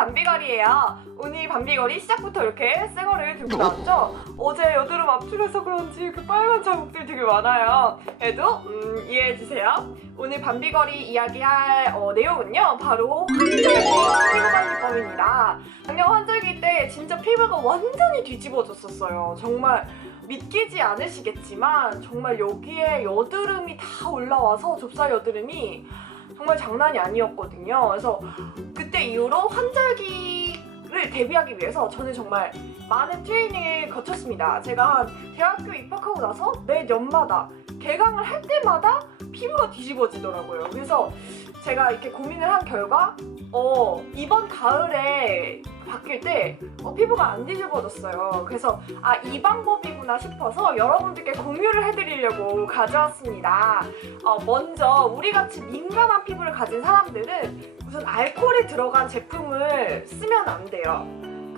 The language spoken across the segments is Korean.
밤비걸이에요. 오늘 밤비걸이 시작부터 이렇게 새 거를 들고 나왔죠? 어제 여드름 압출해서 그런지 이렇게 빨간 자국들이 되게 많아요. 그래도 음, 이해해주세요. 오늘 밤비걸이 이야기할 어, 내용은요. 바로 환절기 피부관리법입니다. 작년 환절기 때 진짜 피부가 완전히 뒤집어졌었어요. 정말 믿기지 않으시겠지만 정말 여기에 여드름이 다 올라와서 좁쌀 여드름이 정말 장난이 아니었거든요. 그래서 그때 이후로 환절기를 대비하기 위해서 저는 정말 많은 트레이닝을 거쳤습니다. 제가 대학교 입학하고 나서 매 년마다 개강을 할 때마다 피부가 뒤집어지더라고요. 그래서 제가 이렇게 고민을 한 결과 어, 이번 가을에 바뀔 때 어, 피부가 안 뒤집어졌어요. 그래서 아, 이 방법이구나 싶어서 여러분들께 공유를 해드리려고 가져왔습니다. 어, 먼저 우리같이 민감한 피부를 가진 사람들은 우선 알코올이 들어간 제품을 쓰면 안 돼요.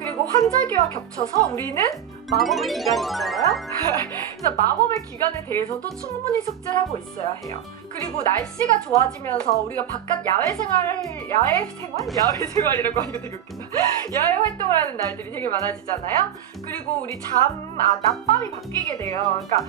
그리고 환절기와 겹쳐서 우리는 마법의 기간이 있잖아요. 그래서 마법의 기간에 대해서도 충분히 숙지를 하고 있어야 해요. 그리고 날씨가 좋아지면서 우리가 바깥 야외 생활을 야외 생활? 야외 생활이라고 하니까 되게 웃긴다. 야외 활동을 하는 날들이 되게 많아지잖아요. 그리고 우리 잠, 아, 낮밤이 바뀌게 돼요. 그러니까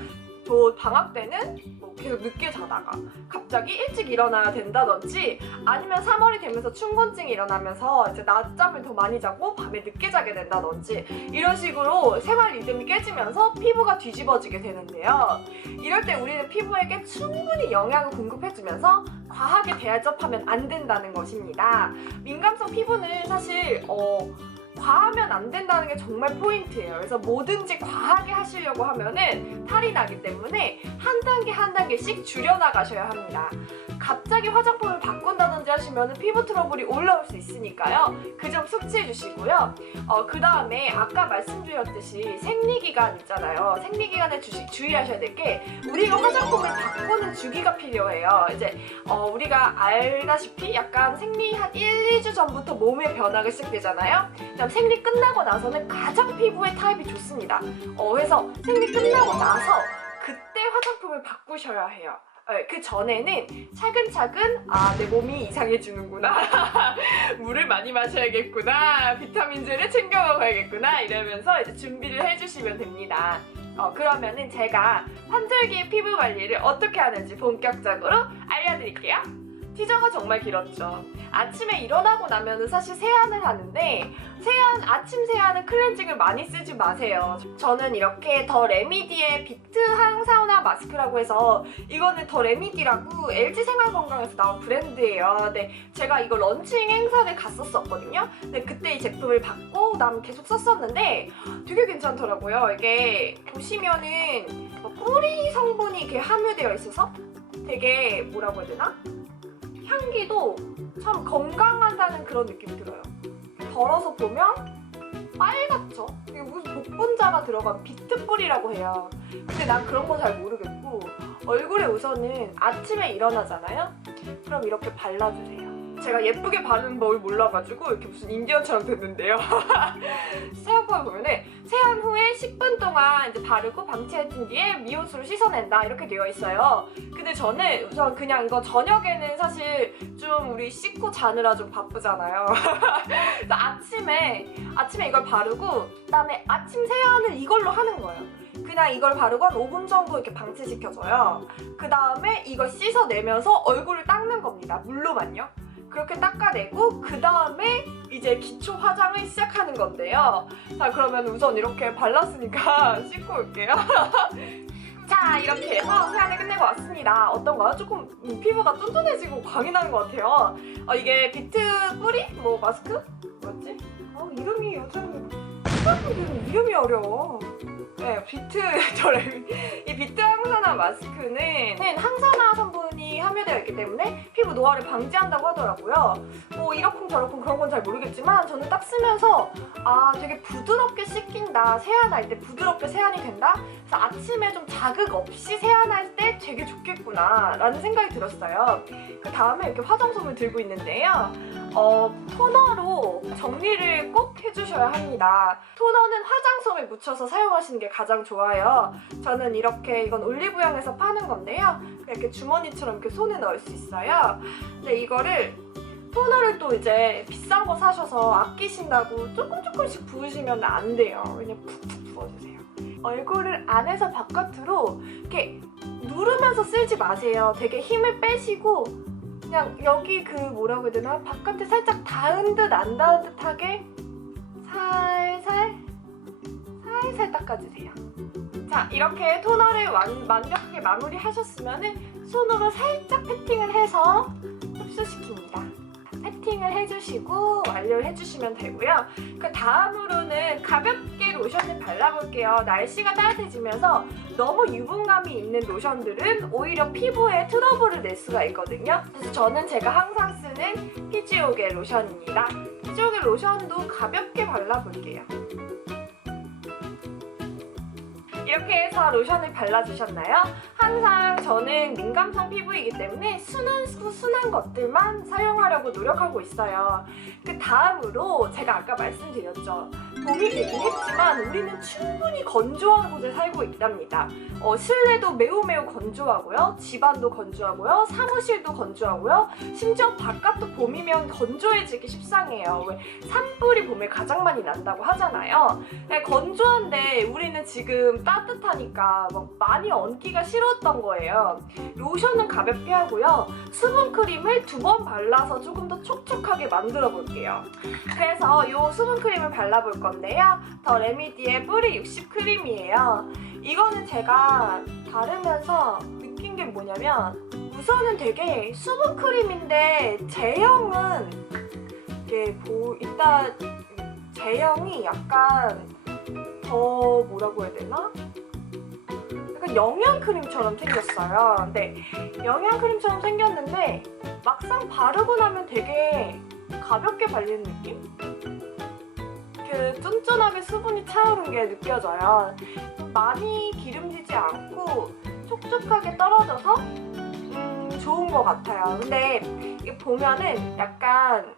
저 방학 때는 뭐 계속 늦게 자다가 갑자기 일찍 일어나야 된다든지 아니면 3월이 되면서 춘곤증이 일어나면서 이제 낮잠을 더 많이 자고 밤에 늦게 자게 된다든지 이런 식으로 생활 리듬이 깨지면서 피부가 뒤집어지게 되는데요. 이럴 때 우리는 피부에게 충분히 영양을 공급해주면서 과하게 대접하면 안 된다는 것입니다. 민감성 피부는 사실 어, 과하면 안 된다는 게 정말 포인트예요. 그래서 뭐든지 과하게 하시려고 하면은 탈이 나기 때문에 한 단계 한 단계씩 줄여나가셔야 합니다. 갑자기 화장품을 바꾼다든지 하시면 피부 트러블이 올라올 수 있으니까요. 그 점 숙지해 주시고요. 어, 그 다음에 아까 말씀드렸듯이 생리기간 있잖아요. 생리기간에 주시, 주의하셔야 될 게 우리가 화장품을 바꾸는 주기가 필요해요. 이제 어, 우리가 알다시피 약간 생리 한 1, 2주 전부터 몸의 변화가 시작되잖아요. 그다음 생리 끝나고 나서는 가장 피부의 타입이 좋습니다. 어, 그래서 생리 끝나고 나서 그때 화장품을 바꾸셔야 해요. 네, 그 전에는 차근차근 아 내 몸이 이상해지는구나 물을 많이 마셔야겠구나 비타민제를 챙겨 먹어야겠구나 이러면서 이제 준비를 해주시면 됩니다. 어 그러면은 제가 환절기 피부 관리를 어떻게 하는지 본격적으로 알려드릴게요. 티저가 정말 길었죠. 아침에 일어나고 나면은 사실 세안을 하는데 세안 아침 세안은 클렌징을 많이 쓰지 마세요. 저는 이렇게 더 레미디의 비트 항사우나 마스크라고 해서 이거는 더 레미디라고 LG 생활건강에서 나온 브랜드예요. 근데 제가 이거 런칭 행사를 갔었었거든요. 근데 그때 이 제품을 받고 난 계속 썼었는데 되게 괜찮더라고요. 이게 보시면은 뭐 뿌리 성분이 이렇게 함유되어 있어서 되게 뭐라고 해야 되나? 향기도 참 건강하다는 그런 느낌이 들어요. 덜어서 보면 빨갛죠? 이게 무슨 복분자가 들어간 비트뿌리라고 해요. 근데 난 그런 거 잘 모르겠고 얼굴에 우선은 아침에 일어나잖아요? 그럼 이렇게 발라주세요. 제가 예쁘게 바르는 법을 몰라가지고 이렇게 무슨 인디언처럼 됐는데요. 세안법을 보면은 세안 후에 10분 동안 이제 바르고 방치해둔 뒤에 미온수로 씻어낸다 이렇게 되어 있어요. 근데 저는 우선 그냥 이거 저녁에는 사실 좀 우리 씻고 자느라 좀 바쁘잖아요. 그래서 아침에 아침에 이걸 바르고 그다음에 아침 세안을 이걸로 하는 거예요. 그냥 이걸 바르고 한 5분 정도 이렇게 방치시켜줘요. 그 다음에 이걸 씻어내면서 얼굴을 닦는 겁니다. 물로만요. 그렇게 닦아내고 그 다음에 이제 기초 화장을 시작하는 건데요. 자 그러면 우선 이렇게 발랐으니까 씻고 올게요. 자 이렇게 해서 세안을 끝내고 왔습니다. 어떤가요? 조금 음, 피부가 쫀쫀해지고 광이 나는 것 같아요. 어, 이게 비트 뿌리? 뭐 마스크? 뭐였지? 어, 이름이 요즘 사람들은 이름이 어려워. 네, 비트 저래 이 비트 항산화 마스크는 항산화 성분이 함유되어 있기 때문에 피부 노화를 방지한다고 하더라고요. 뭐 이러쿵저러쿵 그런 건 잘 모르겠지만 저는 딱 쓰면서 아 되게 부드럽게 씻긴다 세안할 때 부드럽게 세안이 된다. 그래서 아침에 좀 자극 없이 세안할 때 되게 좋겠구나라는 생각이 들었어요. 그 다음에 이렇게 화장솜을 들고 있는데요. 어, 토너로 정리를 꼭 해주셔야 합니다. 토너는 화장솜에 묻혀서 사용하시는 게 가장 좋아요. 저는 이렇게 이건 올리브영에서 파는 건데요. 이렇게 주머니처럼 이렇게 손에 넣을 수 있어요. 근데 이거를 토너를 또 이제 비싼 거 사셔서 아끼신다고 조금 조금씩 부으시면 안 돼요. 그냥 푹푹 부어주세요. 얼굴을 안에서 바깥으로 이렇게 누르면서 쓸지 마세요. 되게 힘을 빼시고 그냥 여기 그 뭐라고 해야 되나 바깥에 살짝 닿은 듯 안 닿은 듯하게 살살 살살 닦아주세요. 자 이렇게 토너를 완, 완벽하게 마무리하셨으면은 손으로 살짝 패팅을 해서 흡수시킵니다. 패팅을 해주시고 완료를 해주시면 되고요. 그 다음으로는 가볍게 로션을 발라볼게요. 날씨가 따뜻해지면서 너무 유분감이 있는 로션들은 오히려 피부에 트러블을 낼 수가 있거든요. 그래서 저는 제가 항상 쓰는 피지오게 로션입니다. 피지오게 로션도 가볍게 발라볼게요. 이렇게 해서 로션을 발라주셨나요? 항상 저는 민감성 피부이기 때문에 순한, 순한 것들만 사용하려고 노력하고 있어요. 그 다음으로 제가 아까 말씀드렸죠. 봄이 되긴 했지만 우리는 충분히 건조한 곳에 살고 있답니다. 어, 실내도 매우 매우 건조하고요. 집안도 건조하고요. 사무실도 건조하고요. 심지어 바깥도 봄이면 건조해지기 십상해요. 왜 산불이 봄에 가장 많이 난다고 하잖아요. 네, 건조한데 우리는 지금 따뜻하니까 막 많이 얹기가 싫 었던 거예요. 로션은 가볍게 하고요. 수분 크림을 두 번 발라서 조금 더 촉촉하게 만들어 볼게요. 그래서 이 수분 크림을 발라볼 건데요. 더 레미디의 뿌리 60 크림이에요. 이거는 제가 바르면서 느낀 게 뭐냐면 우선은 되게 수분 크림인데 제형은 이게 보 이따 제형이 약간 더 뭐라고 해야 되나? 약간 영양 크림처럼 생겼어요. 근데 영양 크림처럼 생겼는데 막상 바르고 나면 되게 가볍게 발리는 느낌? 그 쫀쫀하게 수분이 차오른 게 느껴져요. 많이 기름지지 않고 촉촉하게 떨어져서 음, 좋은 것 같아요. 근데 이게 보면은 약간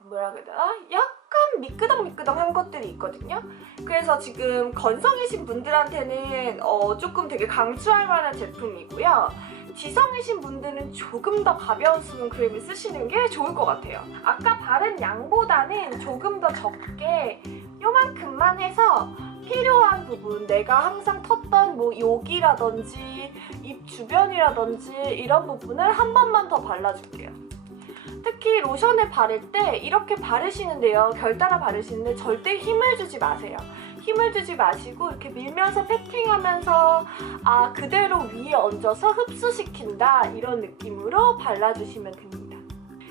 뭐라 그래야 되나? 약 간 미끄덩미끄덩한 것들이 있거든요. 그래서 지금 건성이신 분들한테는 어, 조금 되게 강추할 만한 제품이고요. 지성이신 분들은 조금 더 가벼운 수분 크림을 쓰시는 게 좋을 것 같아요. 아까 바른 양보다는 조금 더 적게 요만큼만 해서 필요한 부분 내가 항상 텄던 뭐 여기라든지 입 주변이라든지 이런 부분을 한 번만 더 발라줄게요. 특히 로션을 바를 때 이렇게 바르시는데요. 결 따라 바르시는데 절대 힘을 주지 마세요. 힘을 주지 마시고 이렇게 밀면서 패팅하면서 아 그대로 위에 얹어서 흡수시킨다 이런 느낌으로 발라주시면 됩니다.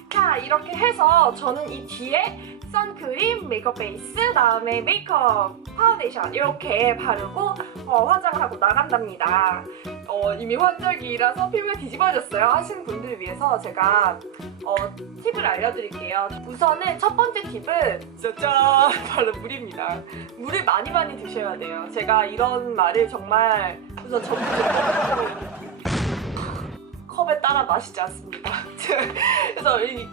자 이렇게 해서 저는 이 뒤에 선크림, 메이크업 베이스, 다음에 메이크업 파운데이션 이렇게 바르고 어, 화장을 하고 나간답니다. 어, 이미 환절기라서 피부가 뒤집어졌어요 하시는 분들을 위해서 제가 어, 팁을 알려드릴게요. 우선은 첫 번째 팁은 짜잔 바로 물입니다. 물을 많이 많이 드셔야 돼요. 제가 이런 말을 정말 우선 전문적으로 컵에 따라 마시지 않습니다. 그래서 이,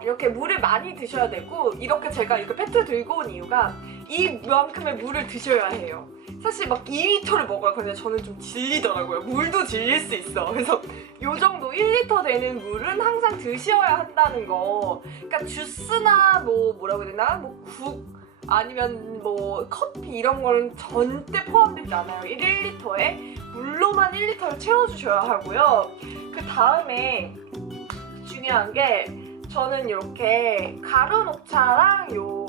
이렇게 물을 많이 드셔야 되고 이렇게 제가 이렇게 페트 들고 온 이유가 이만큼의 물을 드셔야 해요. 사실 막 2리터를 먹어요. 근데 저는 좀 질리더라고요. 물도 질릴 수 있어. 그래서 요 정도 1리터 되는 물은 항상 드셔야 한다는 거. 그러니까 주스나 뭐 뭐라고 해야 되나? 뭐 국 아니면 뭐 커피 이런 거는 절대 포함되지 않아요. 1리터에 물로만 1리터를 채워주셔야 하고요. 그 다음에 중요한 게 저는 이렇게 가루 녹차랑 요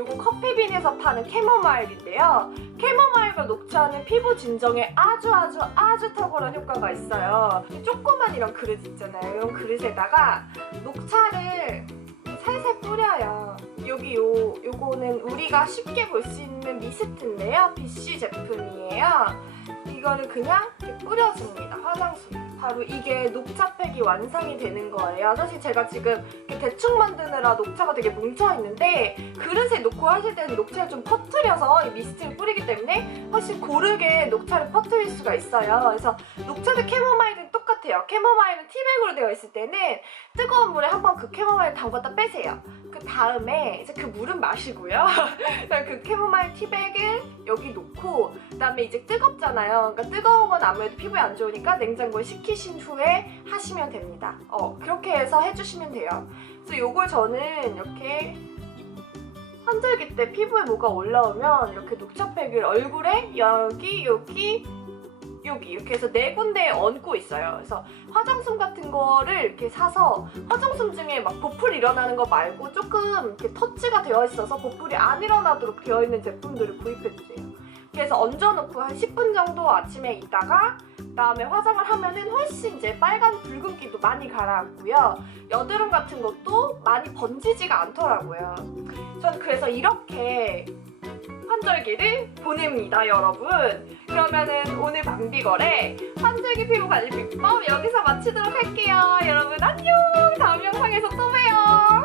요거 커피빈에서 파는 캐모마일인데요. 캐모마일과 녹차는 피부 진정에 아주 아주 아주 탁월한 효과가 있어요. 조그만 이런 그릇 있잖아요. 이런 그릇에다가 녹차를 살살 뿌려요. 여기 요 요거는 우리가 쉽게 볼 수 있는 미스트인데요. BC 제품이에요. 이거를 그냥 이렇게 뿌려줍니다. 화장실에. 바로 이게 녹차팩이 완성이 되는 거예요. 사실 제가 지금 대충 만드느라 녹차가 되게 뭉쳐 있는데 그릇에 놓고 하실 때는 녹차를 좀 퍼뜨려서 이 미스트를 뿌리기 때문에 훨씬 고르게 녹차를 퍼뜨릴 수가 있어요. 그래서 녹차도 캐모마일은 똑같아요. 캐모마일은 티백으로 되어 있을 때는 뜨거운 물에 한번 그 캐모마일 담갔다 빼세요. 그 다음에 이제 그 물은 마시고요. 그 캐모마일 티백을 여기 놓고 그다음에 이제 뜨겁잖아요. 그러니까 뜨거운 건 아무래도 피부에 안 좋으니까 냉장고에 식히신 후에 하시면 됩니다. 어 그렇게 해서 해주시면 돼요. 그래서 요걸 저는 이렇게 환절기 때 피부에 뭐가 올라오면 이렇게 녹차팩을 얼굴에 여기 여기 여기 이렇게 해서 네 군데에 얹고 있어요. 그래서 화장솜 같은 거를 이렇게 사서 화장솜 중에 막 보풀 일어나는 거 말고 조금 이렇게 터치가 되어 있어서 보풀이 안 일어나도록 되어 있는 제품들을 구입해 주세요. 그래서 얹어놓고 한 10분 정도 아침에 있다가 그다음에 화장을 하면은 훨씬 이제 빨간 붉은기도 많이 가라앉고요. 여드름 같은 것도 많이 번지지가 않더라고요. 전 그래서 이렇게 환절기를 보냅니다, 여러분. 그러면은 오늘 밤비걸의 환절기 피부 관리 비법 여기서 마치도록 할게요. 여러분 안녕. 다음 영상에서 또 봬요.